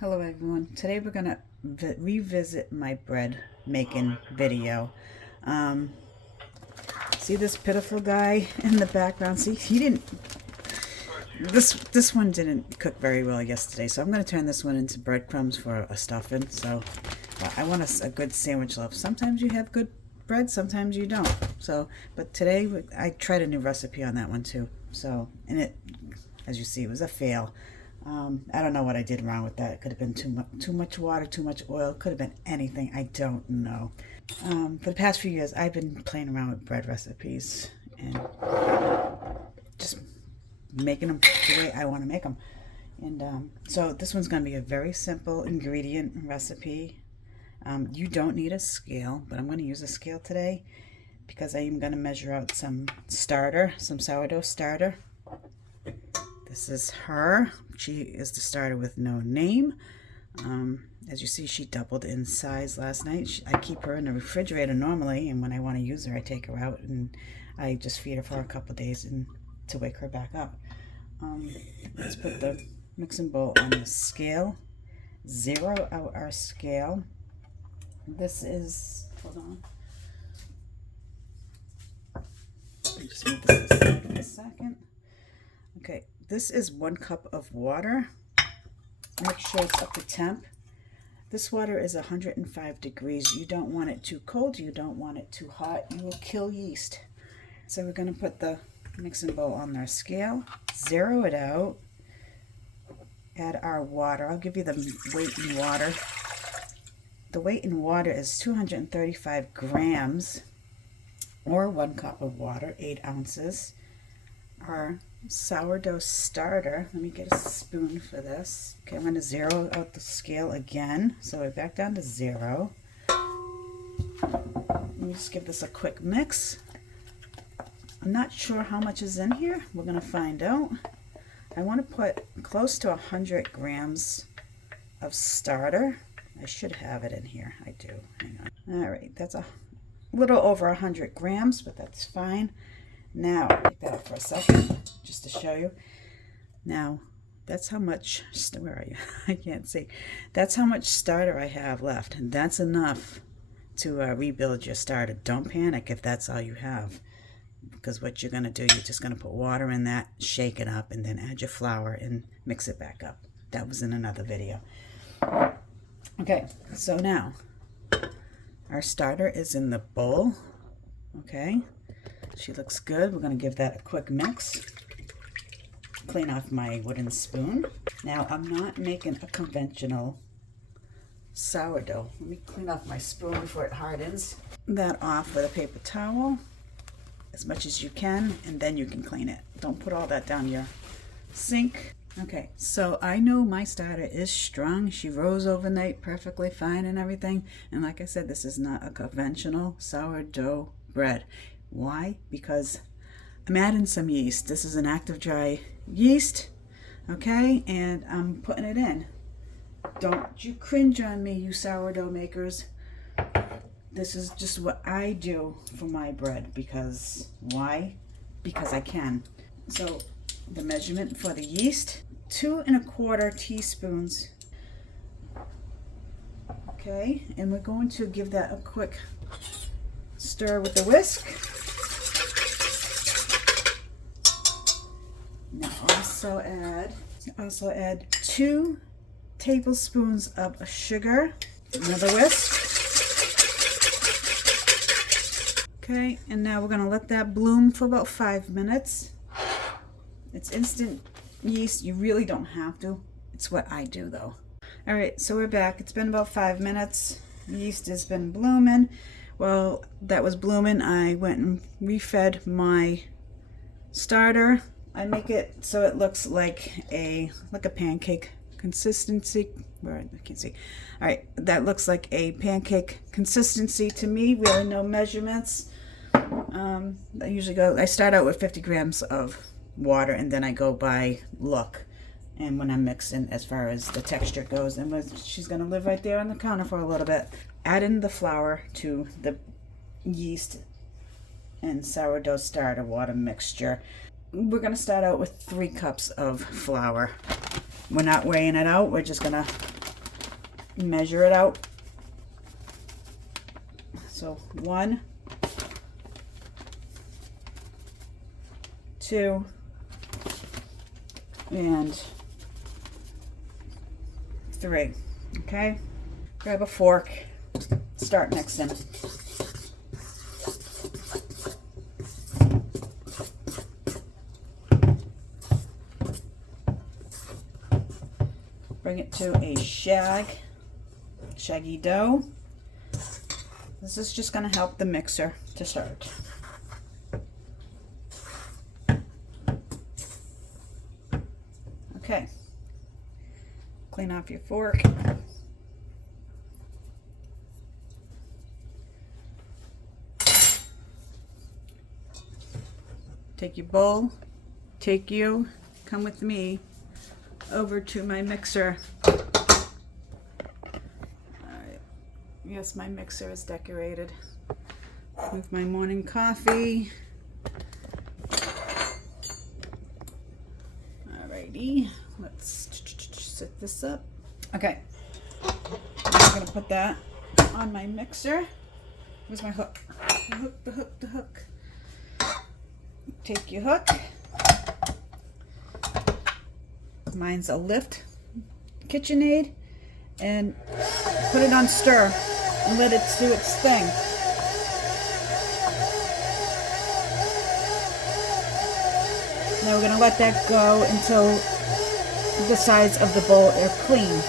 Hello everyone. Today we're gonna revisit my bread making video. Um, see this pitiful guy in the background? See, he didn't. This one didn't cook very well yesterday, so I'm gonna turn this one into breadcrumbs for a stuffing. So I want a good sandwich loaf. Sometimes you have good bread, sometimes you don't. So, but today I tried a new recipe on that one too. So, and it, as you see, it was a fail. I don't know what I did wrong with that. It could have been too much water, too much oil. It could have been anything. I don't know. For the past few years, I've been playing around with bread recipes and just making them the way I want to make them. And so this one's going to be a very simple ingredient recipe. You don't need a scale, but I'm going to use a scale today because I am going to measure out some sourdough starter. This is her. She is the starter with no name. As you see, she doubled in size last night. I keep her in the refrigerator normally, and when I want to use her, I take her out and I just feed her for a couple of days to wake her back up. Let's put the mixing bowl on the scale. Zero out our scale. This is, hold on. Just move this aside for a second. Okay, this is 1 cup of water. Make sure it's up to temp. This water is 105 degrees. You don't want it too cold. You don't want it too hot. You will kill yeast. So we're going to put the mixing bowl on our scale. Zero it out. Add our water. I'll give you the weight in water. The weight in water is 235 grams or 1 cup of water, 8 ounces. Our sourdough starter, let me get a spoon for this. Okay, I'm going to zero out the scale again, so we're back down to 0. Let me just give this a quick mix. I'm not sure how much is in here. We're going to find out. I want to put close to 100 grams of starter. I should have it in here. I do. Hang on. All right, that's a little over 100 grams, but that's fine. Now, take that out for a second, just to show you. Now, that's how much, where are you? I can't see. That's how much starter I have left, and that's enough to rebuild your starter. Don't panic if that's all you have, because what you're going to do, you're just going to put water in that, shake it up, and then add your flour and mix it back up. That was in another video. Okay, so now, our starter is in the bowl, okay? She looks good. We're going to give that a quick mix. Clean off my wooden spoon. Now, I'm not making a conventional sourdough. Let me clean off my spoon before it hardens. That off with a paper towel as much as you can, and then you can clean it. Don't put all that down your sink. Okay, so I know my starter is strong. She rose overnight perfectly fine and everything. And like I said, this is not a conventional sourdough bread. Why? Because I'm adding some yeast. This is an active dry yeast, okay? And I'm putting it in. Don't you cringe on me, you sourdough makers. This is just what I do for my bread. Because, why? Because I can. So, the measurement for the yeast, 2 1/4 teaspoons. Okay, and we're going to give that a quick stir with the whisk. Now also add 2 tablespoons of sugar. Another whisk. Okay, and now we're going to let that bloom for about 5 minutes. It's instant yeast. You really don't have to. It's what I do though. All right, so we're back. It's been about 5 minutes. The yeast has been blooming. Well, that was blooming. I went and refed my starter. I make it so it looks like a pancake consistency. Where I can't see. All right, that looks like a pancake consistency to me. Really, no measurements. I start out with 50 grams of water, and then I go by look. And when I'm mixing, as far as the texture goes, and she's gonna live right there on the counter for a little bit. Add in the flour to the yeast and sourdough starter water mixture. We're going to start out with 3 cups of flour. We're not weighing it out. We're just going to measure it out. So 1, 2, and 3. Okay, grab a fork, start mixing. Bring it to a shaggy dough. This is just going to help the mixer to start. Okay, clean off your fork. Take your bowl, come with me over to my mixer. Alright, yes, my mixer is decorated with my morning coffee. Alrighty, let's set this up. Okay, I'm gonna put that on my mixer. Where's my hook? The hook. Take your hook. Mine's a lift Kitchenaid, and put it on stir and let it do its thing. Now we're going to let that go until the sides of the bowl are clean.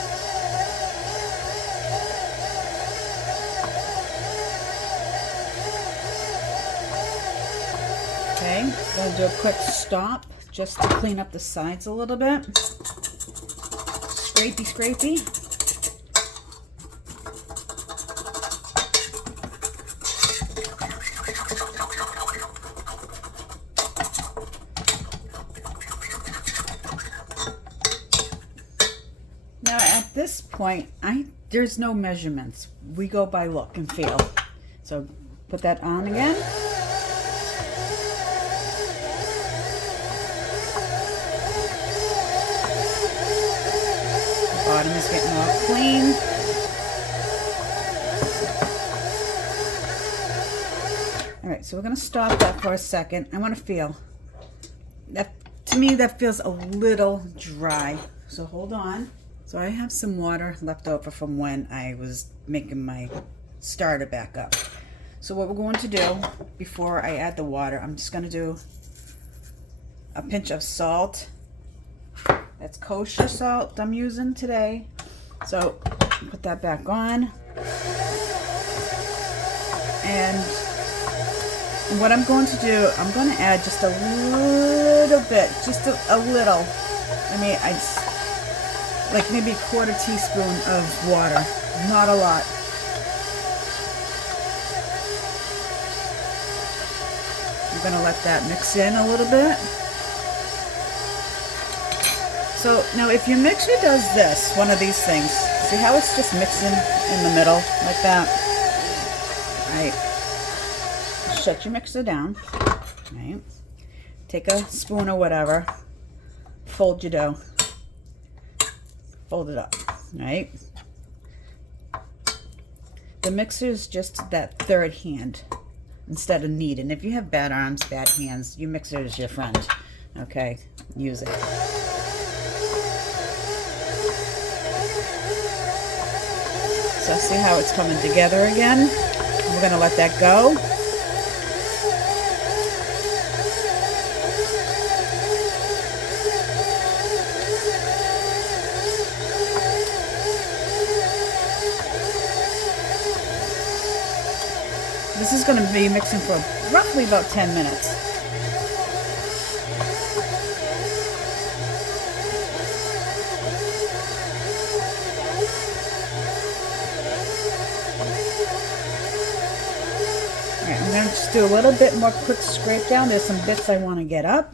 Okay, I'm going to do a quick stop just to clean up the sides a little bit. Scrapey. Now at this point, there's no measurements. We go by look and feel. So put that on again. Bottom is getting all clean. All right, so we're going to stop that for a second. I want to feel that. To me, that feels a little dry. So hold on. So I have some water left over from when I was making my starter back up. So what we're going to do before I add the water, I'm just going to do a pinch of salt. That's kosher salt I'm using today. So put that back on. And what I'm going to do, I'm going to add just a little bit, just a little. I mean, like maybe a quarter teaspoon of water, not a lot. I'm going to let that mix in a little bit. So now if your mixer does this, one of these things, see how it's just mixing in the middle like that? Right. Shut your mixer down. Right. Take a spoon or whatever. Fold your dough. Fold it up. Right. The mixer is just that third hand instead of kneading. If you have bad arms, bad hands, your mixer is your friend. Okay, use it. So see how it's coming together again? We're going to let that go. This is going to be mixing for roughly about 10 minutes. I'm going to just do a little bit more quick scrape down. There's some bits I want to get up.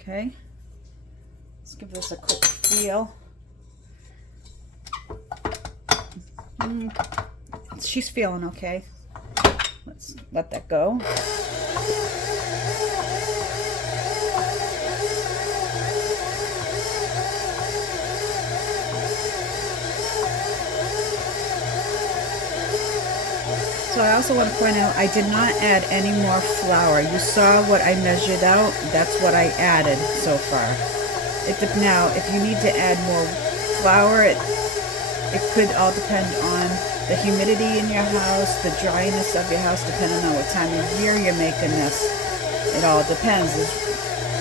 Okay. Let's give this a quick feel. She's feeling okay. Let's let that go. also want to point out I did not add any more flour. You saw what I measured out. That's what I added so far. Now, if you need to add more flour, it could all depend on the humidity in your house, the dryness of your house, depending on what time of year you're making this. It all depends.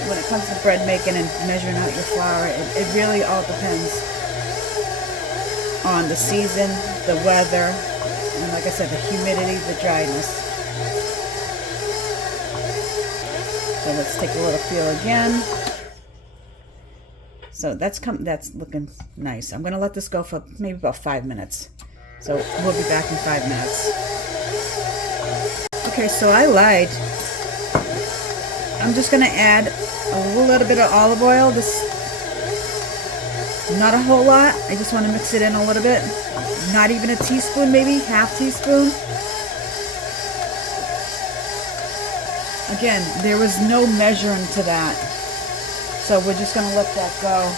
When it comes to bread making and measuring out your flour, it really all depends on the season, the weather, and like I said, the humidity, the dryness. So let's take a little feel again. So that's looking nice. I'm gonna let this go for maybe about 5 minutes. So we'll be back in 5 minutes. Okay, so I lied. I'm just gonna add a little bit of olive oil. Not a whole lot. I just want to mix it in a little bit. Not even a teaspoon, maybe half teaspoon. Again, there was no measuring to that. So we're just going to let that go.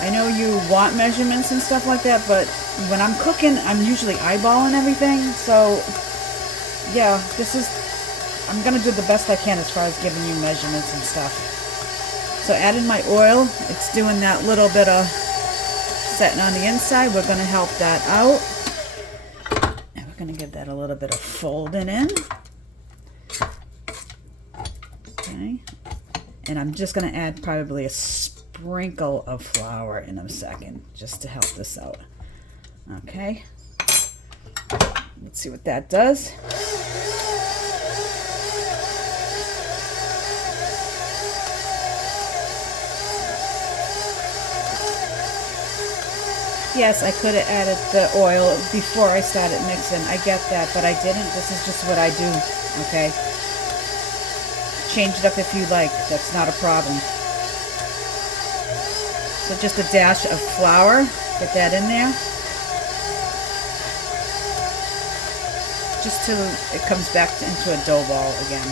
I know you want measurements and stuff like that, but when I'm cooking, I'm usually eyeballing everything. So yeah, I'm gonna do the best I can as far as giving you measurements and stuff. So adding my oil, it's doing that little bit of setting on the inside. We're gonna help that out. And we're gonna give that a little bit of folding in. Okay. And I'm just gonna add probably a sprinkle of flour in a second, just to help this out. Okay, let's see what that does. Yes, I could have added the oil before I started mixing. I get that, but I didn't. This is just what I do, okay? Change it up if you like. That's not a problem. So just a dash of flour. Get that in there. Just till it comes back into a dough ball again.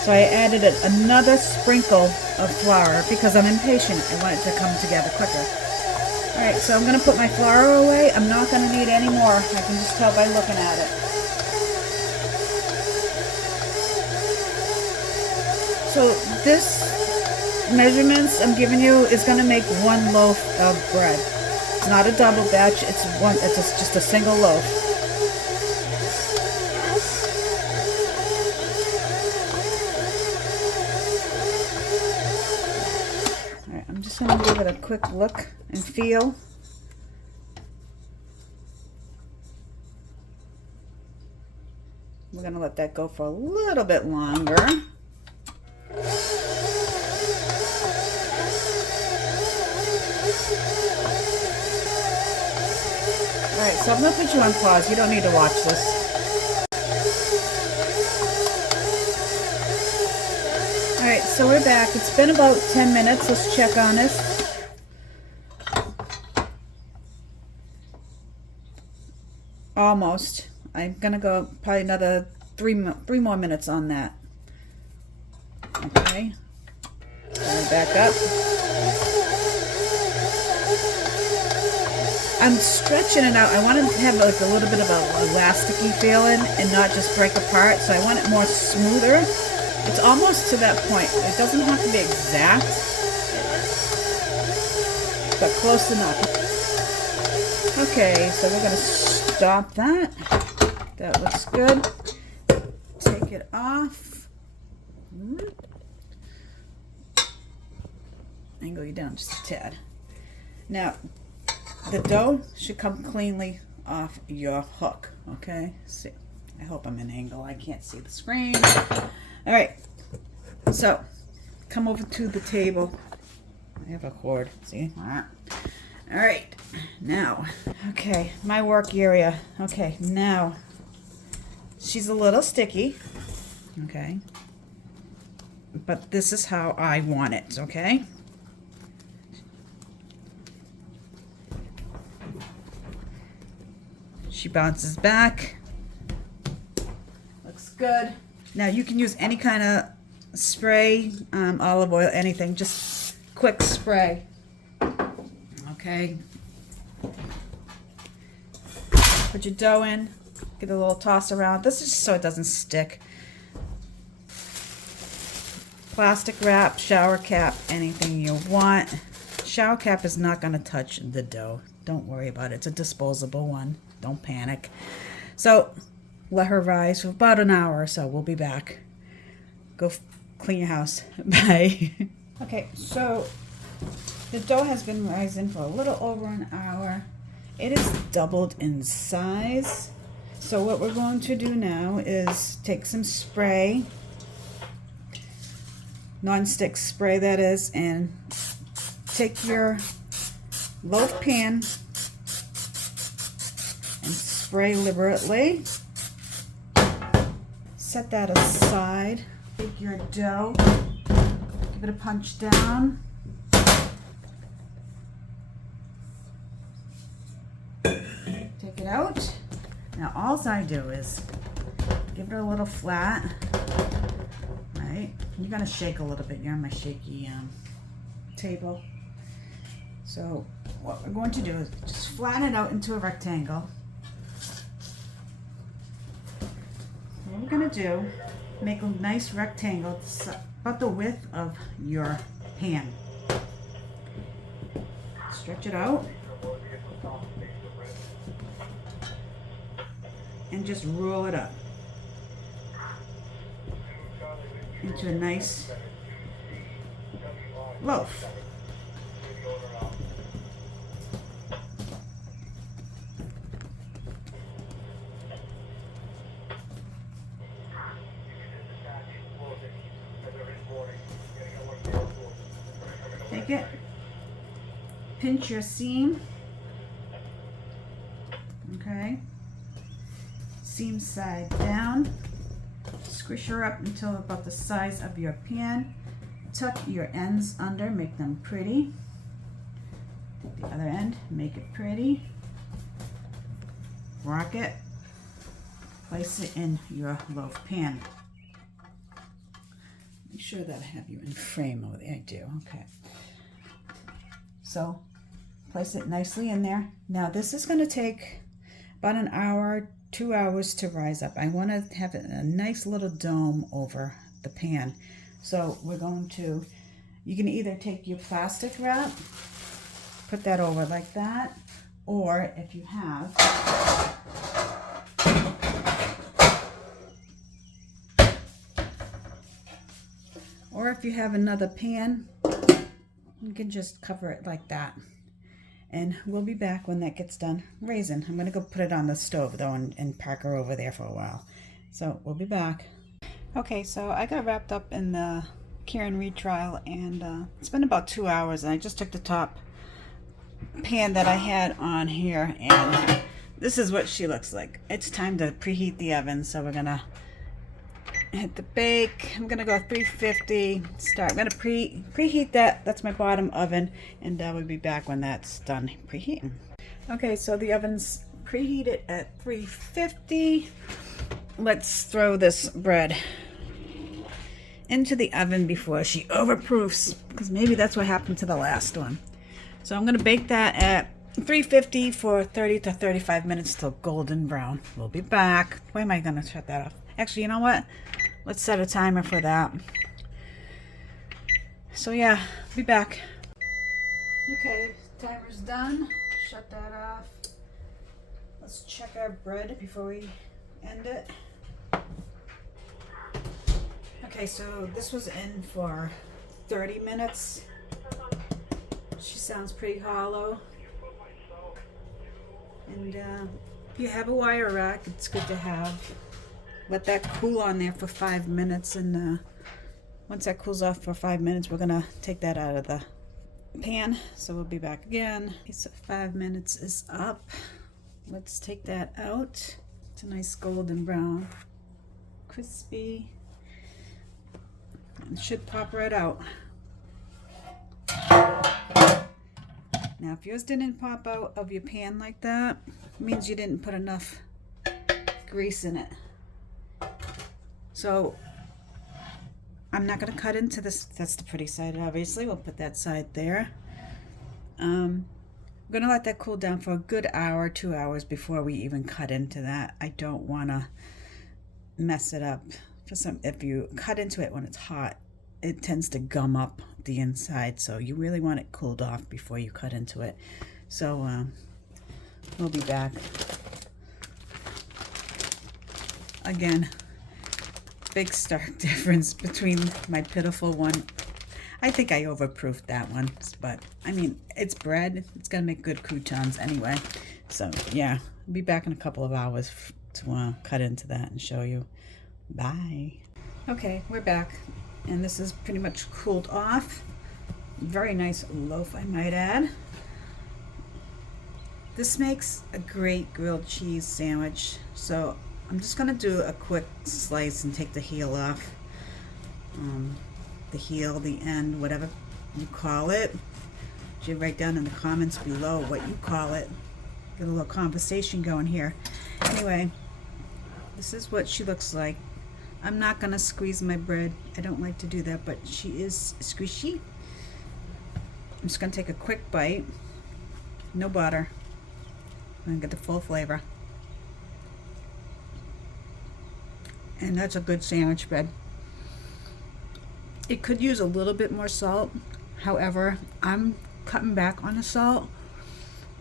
So I added another sprinkle of flour because I'm impatient. I want it to come together quicker. Alright, so I'm going to put my flour away. I'm not going to need any more. I can just tell by looking at it. So this measurements I'm giving you is going to make 1 loaf of bread. It's not a double batch. It's just a single loaf. I'm going to give it a quick look and feel. We're going to let that go for a little bit longer. Alright, so I'm going to put you on pause. You don't need to watch this. Alright, so we're back. It's been about 10 minutes. Let's check on this. Almost. I'm going to go probably another three more minutes on that. Okay. Back up. I'm stretching it out. I want it to have like a little bit of an elasticy feeling and not just break apart. So I want it more smoother. It's almost to that point. It doesn't have to be exact, but close enough. Okay, so we're going to stop that. That looks good. Take it off. Angle you down just a tad. Now, the dough should come cleanly off your hook. Okay, see. I hope I'm in angle. I can't see the screen. All right, so come over to the table. I have a cord, see? All right, now, okay, my work area. Okay, now, she's a little sticky, okay? But this is how I want it, okay? She bounces back. Looks good. Now you can use any kind of spray, olive oil, anything, just quick spray. Okay. Put your dough in, get a little toss around. This is so it doesn't stick. Plastic wrap, shower cap, anything you want. Shower cap is not going to touch the dough. Don't worry about it. It's a disposable one. Don't panic. So let her rise for about an hour or so. We'll be back. Go clean your house. Bye. Okay, so the dough has been rising for a little over an hour. It is doubled in size. So what we're going to do now is take some spray, non-stick spray that is, and take your loaf pan and spray liberally. Set that aside. Take your dough, give it a punch down. Take it out. Now all I do is give it a little flat, right? You're gonna shake a little bit. You're on my shaky table. So what we're going to do is just flatten it out into a rectangle. What we're gonna do, make a nice rectangle about the width of your pan. Stretch it out and just roll it up into a nice loaf. Take it, pinch your seam, okay, seam side down, squish her up until about the size of your pan, tuck your ends under, make them pretty, take the other end, make it pretty, rock it, place it in your loaf pan. Make sure that I have you in frame over there. I do, okay. So place it nicely in there. Now this is going to take about an hour, 2 hours to rise up. I want to have a nice little dome over the pan. So we're going to, you can either take your plastic wrap, put that over like that, or if you have, another pan, you can just cover it like that. And we'll be back when that gets done raising. I'm gonna go put it on the stove though and park her over there for a while. So we'll be back. Okay, so I got wrapped up in the Karen retrial, and it's been about 2 hours, and I just took the top pan that I had on here, and this is what she looks like. It's time to preheat the oven, so we're gonna hit the bake. I'm gonna go 350 start. I'm gonna preheat that. That's my bottom oven, and we'll be back when that's done preheating. Okay, so the oven's preheated at 350. Let's throw this bread into the oven before she overproofs, because maybe that's what happened to the last one. So I'm gonna bake that at 350 for 30 to 35 minutes till golden brown. We'll be back. Why am I gonna shut that off? Actually, you know what? Let's set a timer for that. So yeah, be back. Okay, timer's done. Shut that off. Let's check our bread before we end it. Okay, so this was in for 30 minutes. She sounds pretty hollow. And if you have a wire rack, it's good to have. Let that cool on there for 5 minutes, and once that cools off for 5 minutes, we're gonna take that out of the pan, so we'll be back again. Okay, so 5 minutes is up. Let's take that out. It's a nice golden brown, crispy. It should pop right out. Now, if yours didn't pop out of your pan like that, it means you didn't put enough grease in it. So I'm not going to cut into this. That's the pretty side, obviously. We'll put that side there. I'm going to let that cool down for a good hour, 2 hours before we even cut into that. I don't want to mess it up. If you cut into it when it's hot, it tends to gum up the inside. So you really want it cooled off before you cut into it. So we'll be back. Again, big stark difference between my pitiful one. I think I overproofed that one, but I mean, it's bread. It's gonna make good croutons anyway. So yeah, I'll be back in a couple of hours to cut into that and show you. Bye. Okay, we're back, and this is pretty much cooled off. Very nice loaf, I might add. This makes a great grilled cheese sandwich. So I'm just gonna do a quick slice and take the heel off. The heel, the end, whatever you call it. You write down in the comments below what you call it. Get a little conversation going here. Anyway, this is what she looks like. I'm not gonna squeeze my bread. I don't like to do that, but she is squishy. I'm just gonna take a quick bite. No butter. I'm gonna get the full flavor. And that's a good sandwich bread. It could use a little bit more salt. However, I'm cutting back on the salt.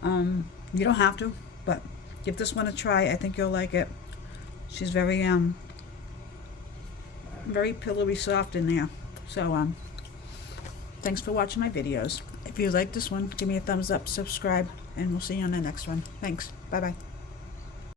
You don't have to, but give this one a try. I think you'll like it. She's very very pillowy soft in there. So thanks for watching my videos. If you like this one, give me a thumbs up, subscribe, and we'll see you on the next one. Thanks. Bye bye.